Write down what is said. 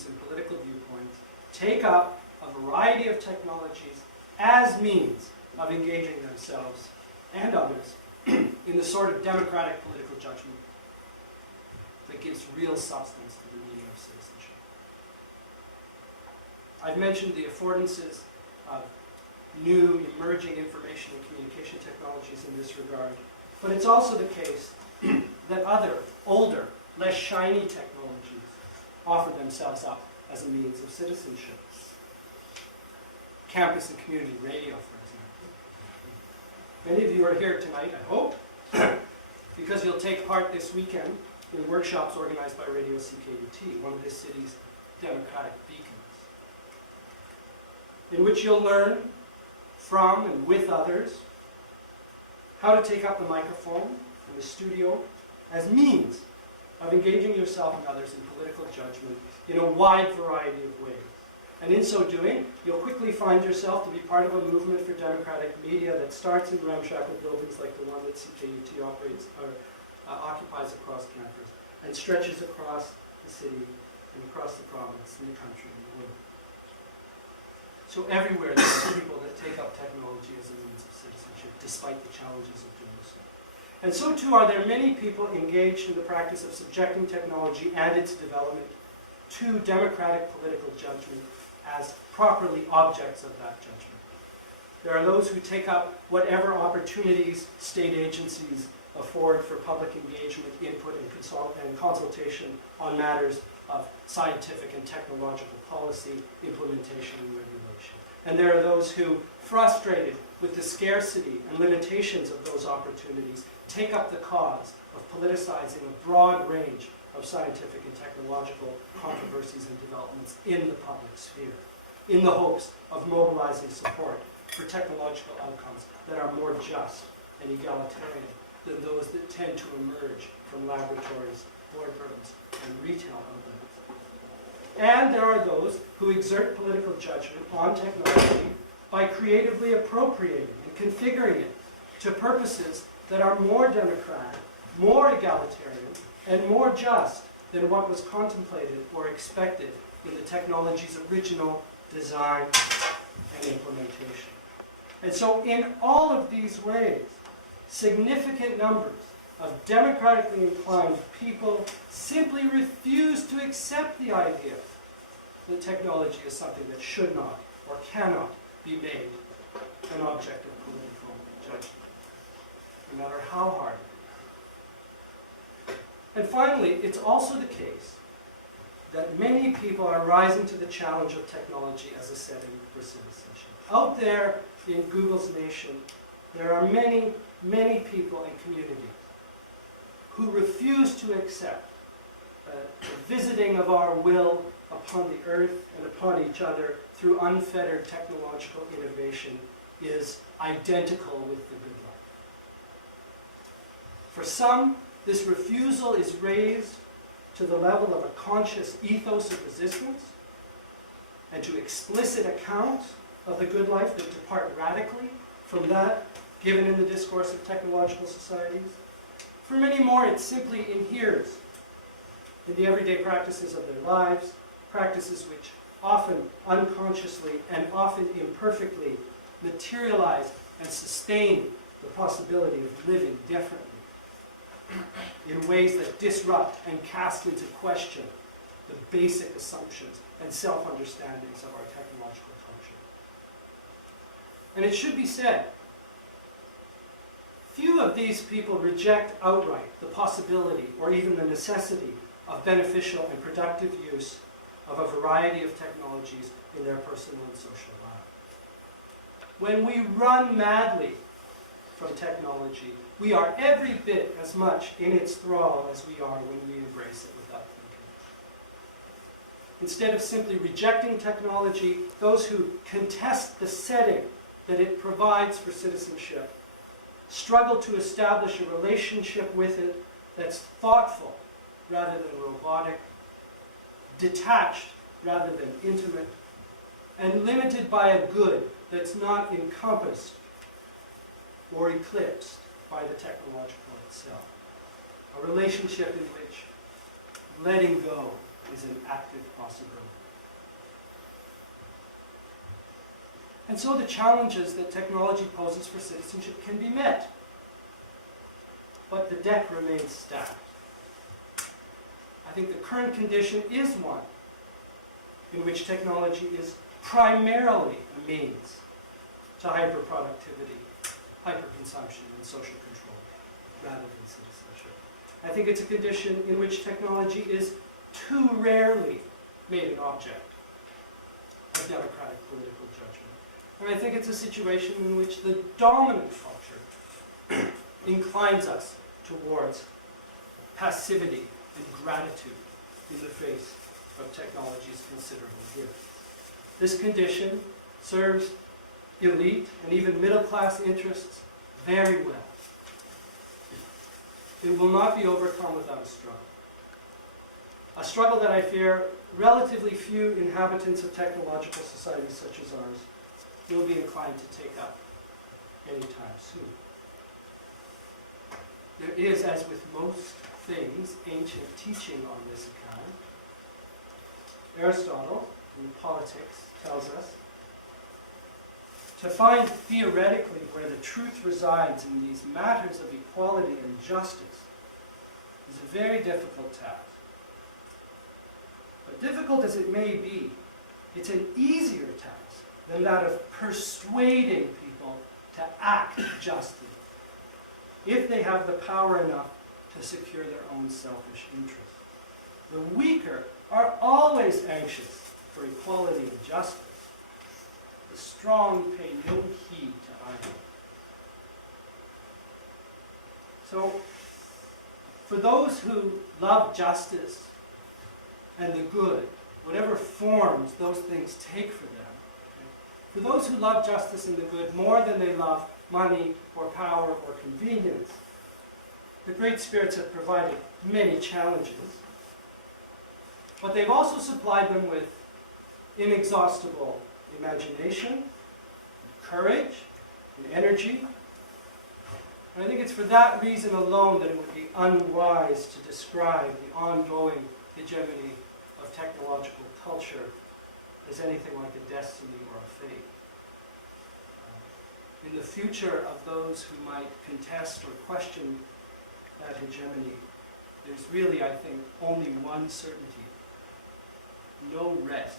students and political viewpoints take up a variety of technologies as means of engaging themselves and others in the sort of democratic political judgment that gives real substance to the meaning of citizenship. I've mentioned the affordances of new emerging information and communication technologies in this regard, but it's also the case that other, older, less shiny technologies offer themselves up as a means of citizenship. Campus and community radio, for example. Many of you are here tonight, I hope, because you'll take part this weekend in workshops organized by Radio CKUT, one of this city's democratic beacons, in which you'll learn from and with others how to take up the microphone and the studio as means of engaging yourself and others in political judgment in a wide variety of ways. And in so doing, you'll quickly find yourself to be part of a movement for democratic media that starts in ramshackle buildings like the one that CKUT occupies across campus and stretches across the city and across the province and the country and the world. So everywhere there are people that take up technology as a means of citizenship, despite the challenges of doing so. And so too are there many people engaged in the practice of subjecting technology and its development to democratic political judgment as properly objects of that judgment. There are those who take up whatever opportunities state agencies afford for public engagement, input, and consultation on matters of scientific and technological policy, implementation, and regulation. And there are those who, frustrated with the scarcity and limitations of those opportunities, take up the cause of politicizing a broad range of scientific and technological controversies and developments in the public sphere, in the hopes of mobilizing support for technological outcomes that are more just and egalitarian than those that tend to emerge from laboratories, boardrooms, and retail outlets. And there are those who exert political judgment on technology by creatively appropriating and configuring it to purposes that are more democratic, more egalitarian, and more just than what was contemplated or expected in the technology's original design and implementation. And so in all of these ways, significant numbers of democratically inclined people simply refuse to accept the idea that technology is something that should not or cannot be made an object of political judgment, no matter how hard it is. And finally, it's also the case that many people are rising to the challenge of technology as a setting for citizenship. Out there in Google's nation, there are many, many people and communities who refuse to accept the visiting of our will upon the earth and upon each other through unfettered technological innovation is identical with the good life. For some, this refusal is raised to the level of a conscious ethos of resistance and to explicit accounts of the good life that depart radically from that given in the discourse of technological societies. For many more, it simply inheres in the everyday practices of their lives, practices which often unconsciously and often imperfectly materialize and sustain the possibility of living differently in ways that disrupt and cast into question the basic assumptions and self-understandings of our technological culture. And it should be said, few of these people reject outright the possibility or even the necessity of beneficial and productive use of a variety of technologies in their personal and social lives. When we run madly from technology, we are every bit as much in its thrall as we are when we embrace it without thinking. Instead of simply rejecting technology, those who contest the setting that it provides for citizenship struggle to establish a relationship with it that's thoughtful rather than robotic, detached rather than intimate, and limited by a good that's not encompassed or eclipsed by the technological itself. A relationship in which letting go is an active possibility. And so the challenges that technology poses for citizenship can be met. But the deck remains stacked. I think the current condition is one in which technology is primarily a means to hyperproductivity, hyperconsumption, and social control, rather than citizenship. I think it's a condition in which technology is too rarely made an object of democratic political judgment. And I think it's a situation in which the dominant culture inclines us towards passivity and gratitude in the face of technology's considerable gifts. This condition serves elite and even middle-class interests very well. It will not be overcome without a struggle. A struggle that I fear relatively few inhabitants of technological societies such as ours will be inclined to take up anytime soon. There is, as with most things, ancient teaching on this account. Aristotle, in the Politics, tells us to find theoretically where the truth resides in these matters of equality and justice is a very difficult task. But difficult as it may be, it's an easier task than that of persuading people to act justly, if they have the power enough to secure their own selfish interests. The weaker are always anxious for equality and justice. The strong pay no heed to either. So, for those who love justice and the good, whatever forms those things take for them, for those who love justice and the good more than they love money or power or convenience, the great spirits have provided many challenges, but they've also supplied them with inexhaustible imagination, courage, and energy. And I think it's for that reason alone that it would be unwise to describe the ongoing hegemony of technological culture as anything like a destiny or a fate. In the future of those who might contest or question that hegemony, there's really, I think, only one certainty: no rest